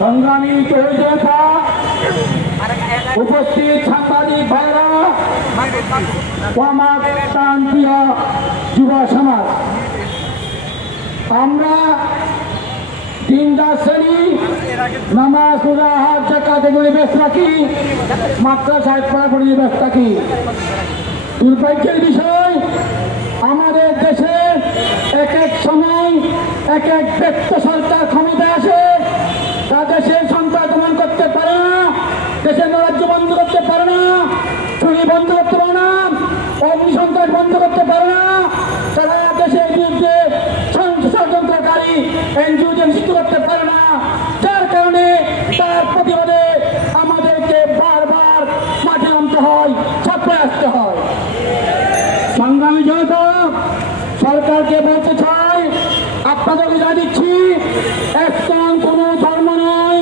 সংগ্রামী জনতা, উপস্থিত সাংবাদিক ভাইরা, আমার প্রান্তীয় যুব সমাজ, আমরা দিন শ্রেণী নামাজ রোজা হজ যাকাত এগুলি ব্যস্ত থাকি, মাদ্রাসায় পড়াশোনা ব্যস্ত থাকি। দুর্ভাগ্যের বিষয়, আমাদের দেশে এক এক সময় এক এক ব্যক্তি সরকার ক্ষমতা আসে, তা দেশের সন্ত্রাস দমন করতে পারে না, দেশের রাজ্য বন্ধ করতে পারে না, চুরি বন্ধ করতে পারে না, অগ্নিসন্ত্রাস বন্ধ করতে পারে না, তারা দেশের বিরুদ্ধে ষড়যন্ত্রকারী এনজিও নিষিদ্ধ করতে পারে না। যার কারণে তার প্রতিবাদে আমাদেরকে বারবার মাঠে নামতে হয়, ছাত্রে আসতে হয়। সংগ্রামী জনতা, সরকারকে বলতে চাই, আপনাদেরকে জানিয়েছি, এসকন কোনো ধর্ম নয়,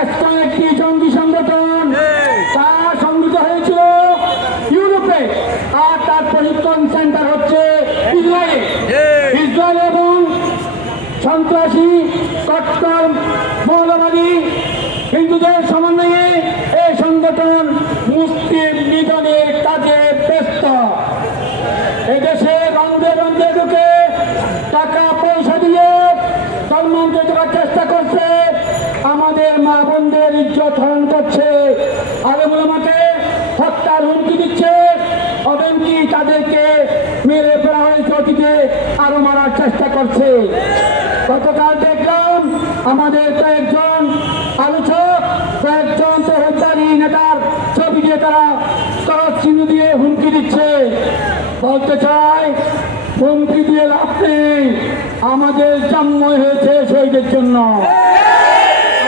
এসকন একটি জঙ্গি সংগঠন। তারা সংগঠিত হয়েছিল ইউরোপে, আর তার প্রশিক্ষণ সেন্টার হচ্ছে ইসরায়েলে। ইসরায়েল এবং সন্ত্রাসী কট্টর মৌলবাদী হিন্দুদের সমন্বয়ে এই সংগঠন মুসলিম নিধনের কাজে ব্যস্ত। এদেশে রন্ধে রন্ধে ঢুকে টাকা পয়সা দিয়ে ধর্মান্তরিত করার চেষ্টা করছে, আমাদের মা বোনদের ইজ্জত হরণ করছে, আলেম ওলামাকে হত্যার হুমকি দিচ্ছে, এমনকি তাদেরকে মেরে ফেলা হয়েছে, অতীতে আরো মারার চেষ্টা করছে। গতকাল দেখলাম আমাদের কয়েকজন আলোচক, কয়েকজন তহবিলদারী নেতার ছবি দিয়ে তারা করস চিহ্ন দিয়ে হুমকি দিচ্ছে। বলতে চাই, হুমকি দিয়ে লাভ নেই, আমাদের জন্ম হয়েছে শহীদের জন্য,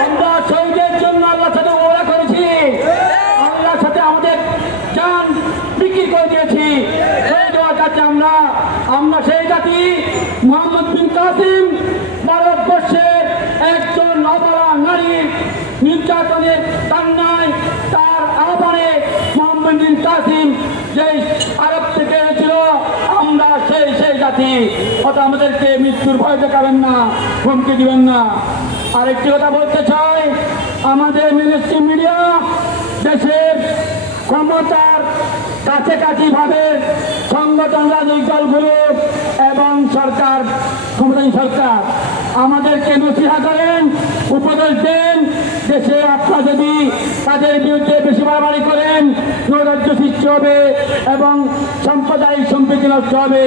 আমরা শহীদের জন্য আল্লাহর সাথে ওয়াদা করেছি, আল্লাহর সাথে আমাদের জান বিক্রি করে দিয়েছি। শহীদ হওয়ার কাছে আমরা সেই জাতি। মোহাম্মদ বিন কাসিম ভারতবর্ষের একজন অবলা নারীর নির্যাতনের কান্নায়, তার আহ্বানে মোহাম্মদ বিন কাসিম যে আরব থেকে এসেছিল, আমরা সেই জাতি। অত আমাদেরকে মৃত্যুর ভয় দেখাবেন না, হুমকি দিবেন না। আরেকটি কথা বলতে চাই, আমাদের মেইনস্ট্রিম মিডিয়া দেশের ক্ষমতার কাছাকাছি ভাবে সংগঠন, রাজনৈতিক দলগুলো এবং সরকার, ক্ষমতাধীন সরকার আমাদেরকে নসিহত করেন, উপদেশ দেন, দেশে আপনারা যদি তাদের বিরুদ্ধে বেশি বাড়াবাড়ি করেন, নৈরাজ্য সৃষ্টি হবে এবং সাম্প্রদায়িক সম্প্রীতি নষ্ট হবে।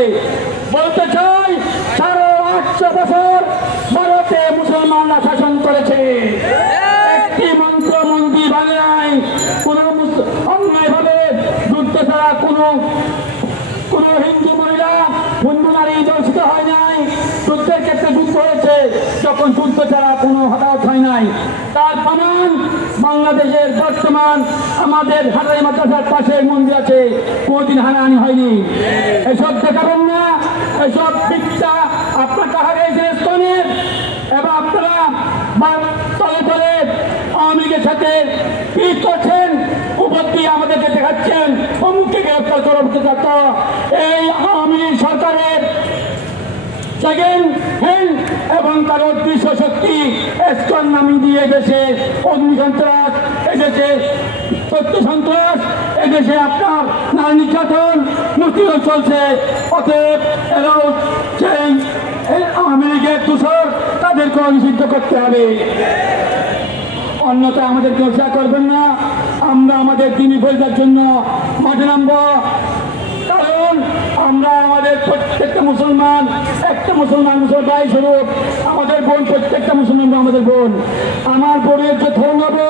বলতে চাই, 850 বছর ভারতে মুসলমানরা শাসন করেছে, একটি মন্ত্র মন্দির ভাঙে নাই, কোন অন্যায় ভাবে যুদ্ধ ছাড়া কোন হিন্দু মহিলা, হিন্দু নারী দর্শিত হয় নাই। যুদ্ধের ক্ষেত্রে যুদ্ধ হয়েছে, যখন যুদ্ধ ছাড়া কোনো হতাহত হয় নাই। তার প্রমাণ বাংলাদেশের বর্তমান আমাদের হাটারি মাদ্রাসার পাশে মন্দির আছে, কোনদিন হানাহানি হয়নি। এসব দেখাবেন না, এসব মিথ্যা আপনার টাকা গেছে স্তনের, এবং আপনারা তলে তলে আওয়ামী লীগের সাথে পিঠ করছেন, উপর দিয়ে আমাদেরকে দেখাচ্ছেন অমুককে গ্রেফতার করো। এই আওয়ামী লীগ সরকারের সেকেন্ড হ্যান্ড এবং তার অদৃশ্য শক্তি এসকন নামি দিয়ে দেশে অগ্নিসন্ত্রাস, এদেশে তথ্য সন্ত্রাস, এদেশে আপনার নারী নির্যাতন, মুক্তিযুদ্ধ চলছে। অতএব এরাও সেই আওয়ামী লীগের দূষর, তাদেরকে নিষিদ্ধ করতে হবে, অন্যথায় আমাদেরকে উৎসাহ করবেন না। আমরা আমাদের দিনী ফয়সার জন্য মাঠে নামব, কারণ আমরা আমাদের প্রত্যেকটা মুসলমান, একটা মুসলমান ভাই স্বরূপ আমাদের বোন, প্রত্যেকটা মুসলমান আমাদের বোন। আমার বোনের যে ধর্ম হবে,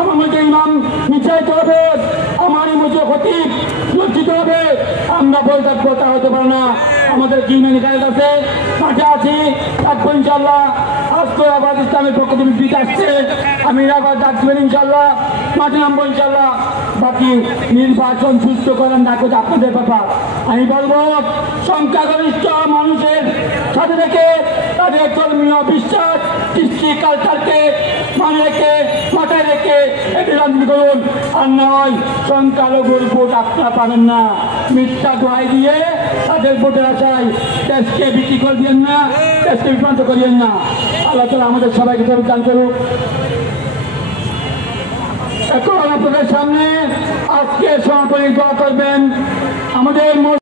আমার মধ্যে ইমাম নিশ্চয়িত হবে, আমারই মধ্যে খতিব লজ্জিত হবে, আমরা বই থাকবো, তা হতে পারে না। আমাদের কি মেনে কাজ আছে, মাঠে আছি, থাকবো ইনশাল্লাহ। আজকে আবার ইসলামের পক্ষ থেকে বিট আসছে, আমি আবার ডাকবেন ইনশাল্লাহ, মাঠে নামবো ইনশাল্লাহ। বাকি নির্বাচন সুস্থ করেন না করছে আপনাদের ব্যাপার। আমি বলবো, সংখ্যাগরিষ্ঠ মানুষের সাথে রেখে তাদের ধর্মীয় বিশ্বাস, কৃষ্টি কালচারকে মানে রেখে মাথায় রেখে এটি রাজনীতি করুন। আর নয় সংখ্যালঘুর ভোট আপনারা পাবেন না, মিথ্যা দোহাই দিয়ে তাদের ভোটের আশায় দেশকে বিক্রি করে দিয়েন না। দেশকে বিভ্রান্ত করিয়েন না। আল্লাহ তাআলা আমাদের সবাইকে তৌফিক দান করুক। এখন আপনাদের সামনে আজকে সমাপনী দোয়া করবেন আমাদের